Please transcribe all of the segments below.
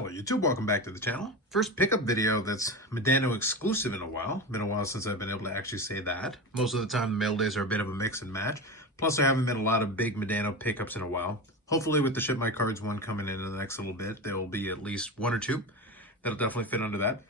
Hello YouTube, welcome back to the channel. First pickup video that's Modano exclusive in a while. Been a while since I've been able to actually say that. Most of the time the mail days are a bit of a mix and match. Plus there haven't been a lot of big Modano pickups in a while. Hopefully with the Ship My Cards one coming in the next little bit, there will be at least one or two that'll definitely fit under that.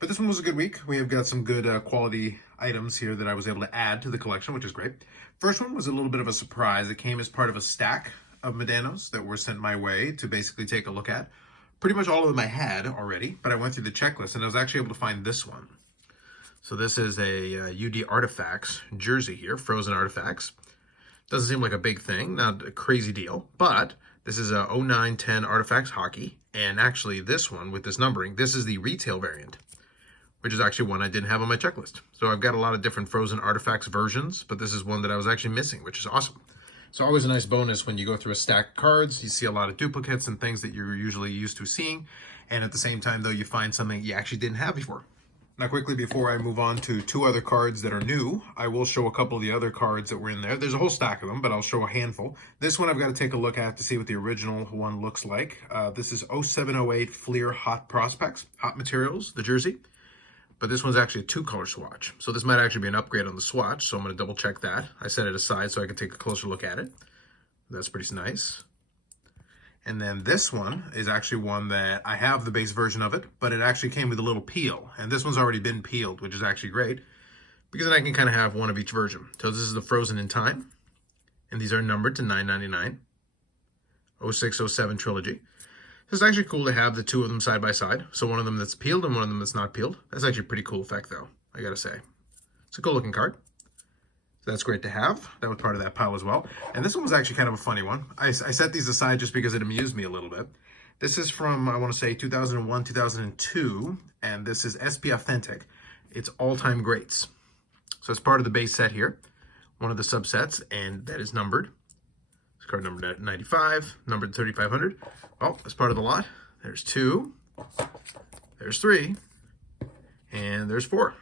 But this one was a good week. We have got some good quality items here that I was able to add to the collection, which is great. First one was a little bit of a surprise. It came as part of a stack of Modanos that were sent my way to basically take a look at. Pretty much all of them I had already, but I went through the checklist and I was actually able to find this one. So this is a UD Artifacts jersey here, Frozen Artifacts. Doesn't seem like a big thing, not a crazy deal, but this is a 09-10 Artifacts hockey. And actually this one with this numbering, this is the retail variant, which is actually one I didn't have on my checklist. So I've got a lot of different Frozen Artifacts versions, but this is one that I was actually missing, which is awesome. So always a nice bonus when you go through a stack of cards, you see a lot of duplicates and things that you're usually used to seeing. And at the same time, though, you find something you actually didn't have before. Now, quickly, before I move on to two other cards that are new, I will show a couple of the other cards that were in there. There's a whole stack of them, but I'll show a handful. This one I've got to take a look at to see what the original one looks like. This is 0708 Fleer Hot Prospects, Hot Materials, the jersey. But this one's actually a two-color swatch. So this might actually be an upgrade on the swatch, so I'm going to double-check that. I set it aside so I can take a closer look at it. That's pretty nice. And then this one is actually one that I have the base version of it, but it actually came with a little peel. And this one's already been peeled, which is actually great, because then I can kind of have one of each version. So this is the Frozen in Time, and these are numbered to $9.99, 06-07 trilogy. So it's actually cool to have the two of them side by side. So one of them that's peeled and one of them that's not peeled. That's actually a pretty cool effect though, I gotta say. It's a cool looking card. So that's great to have. That was part of that pile as well. And this one was actually kind of a funny one. I set these aside just because it amused me a little bit. This is from, I want to say 2001, 2002, and this is SP Authentic. It's all-time greats. So it's part of the base set here, one of the subsets, and that is numbered. It's card numbered 95, numbered 3500. Well, as part of the lot, there's 2, there's 3, and there's 4.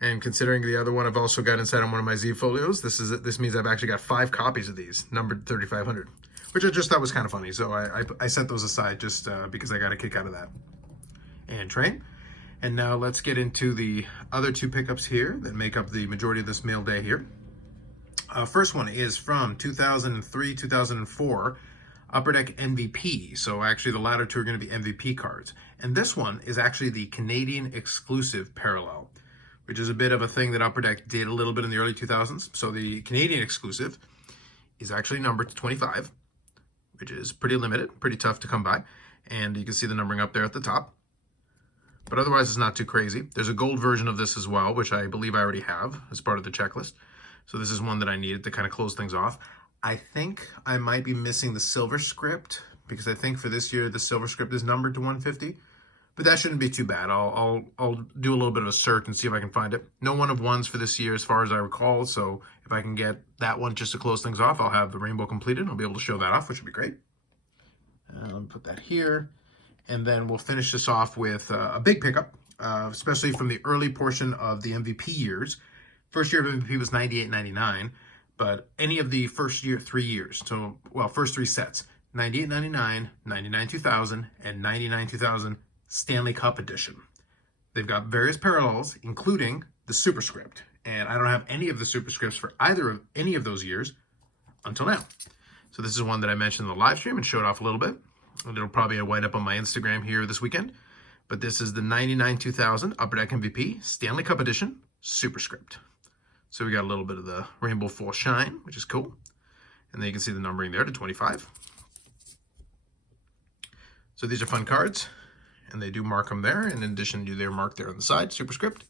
And considering the other one I've also got inside on one of my Z folios, this means I've actually got 5 copies of these, numbered 3500, which I just thought was kind of funny. So I set those aside just because I got a kick out of that. And train. And now let's get into the other two pickups here that make up the majority of this mail day here. First one is from 2003, 2004, Upper Deck MVP. So actually the latter two are going to be MVP cards. And this one is actually the Canadian exclusive parallel, which is a bit of a thing that Upper Deck did a little bit in the early 2000s. So the Canadian exclusive is actually numbered to 25, which is pretty limited, pretty tough to come by. And you can see the numbering up there at the top. But otherwise, it's not too crazy. There's a gold version of this as well, which I believe I already have as part of the checklist. So this is one that I needed to kind of close things off. I think I might be missing the silver script, because I think for this year, the silver script is numbered to 150. But that shouldn't be too bad. I'll do a little bit of a search and see if I can find it. No 1-of-1s for this year as far as I recall, so if I can get that one just to close things off, I'll have the rainbow completed. I'll be able to show that off, which would be great. Let me put that here. And then we'll finish this off with a big pickup, especially from the early portion of the MVP years. First year of MVP was 98-99, but any of the first 3 years, so, well, first 3 sets, 98-99, 99-2000, and 99-2000, Stanley Cup edition. They've got various parallels, including the superscript. And I don't have any of the superscripts for any of those years until now. So this is one that I mentioned in the live stream and showed off a little bit. And it'll probably wind up on my Instagram here this weekend. But this is the 99-2000 Upper Deck MVP Stanley Cup edition superscript. So we got a little bit of the rainbow full shine, which is cool. And then you can see the numbering there to 25. So these are fun cards. And they do mark them there, in addition to their mark there on the side, superscript.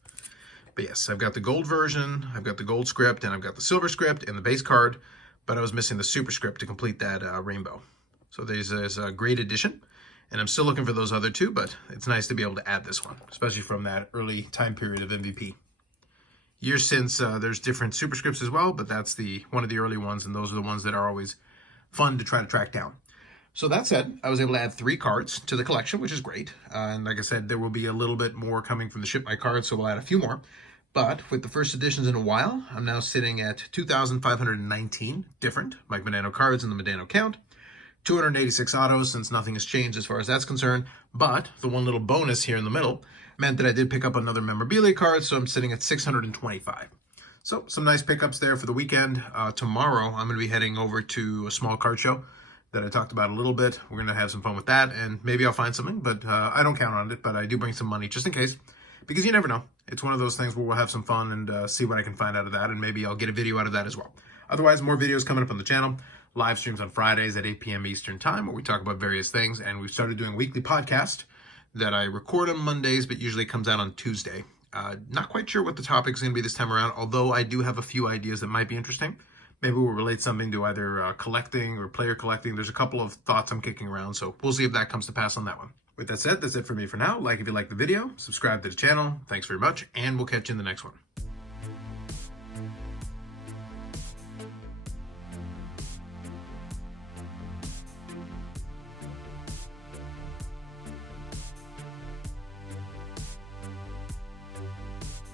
But yes, I've got the gold version, I've got the gold script, and I've got the silver script and the base card, but I was missing the superscript to complete that rainbow. So there's a great addition, and I'm still looking for those other two, but it's nice to be able to add this one, especially from that early time period of MVP. Years since, there's different superscripts as well, but that's one of the early ones, and those are the ones that are always fun to try to track down. So that said, I was able to add 3 cards to the collection, which is great. And like I said, there will be a little bit more coming from the Ship My Cards, so we'll add a few more. But with the first editions in a while, I'm now sitting at 2,519 different Mike Modano cards in the Modano count. 286 autos, since nothing has changed as far as that's concerned. But the one little bonus here in the middle meant that I did pick up another memorabilia card, so I'm sitting at 625. So some nice pickups there for the weekend. Tomorrow, I'm going to be heading over to a small card show that I talked about a little bit. We're going to have some fun with that, and maybe I'll find something, but I don't count on it, but I do bring some money just in case, because you never know. It's one of those things where we'll have some fun and see what I can find out of that, and maybe I'll get a video out of that as well. Otherwise, more videos coming up on the channel. Live streams on Fridays at 8 p.m. Eastern Time, where we talk about various things, and we've started doing a weekly podcast that I record on Mondays, but usually comes out on Tuesday. Not quite sure what the topic is going to be this time around, although I do have a few ideas that might be interesting. Maybe we'll relate something to either collecting or player collecting. There's a couple of thoughts I'm kicking around, so we'll see if that comes to pass on that one. With that said, that's it for me for now. Like if you like the video, subscribe to the channel. Thanks very much, and we'll catch you in the next one.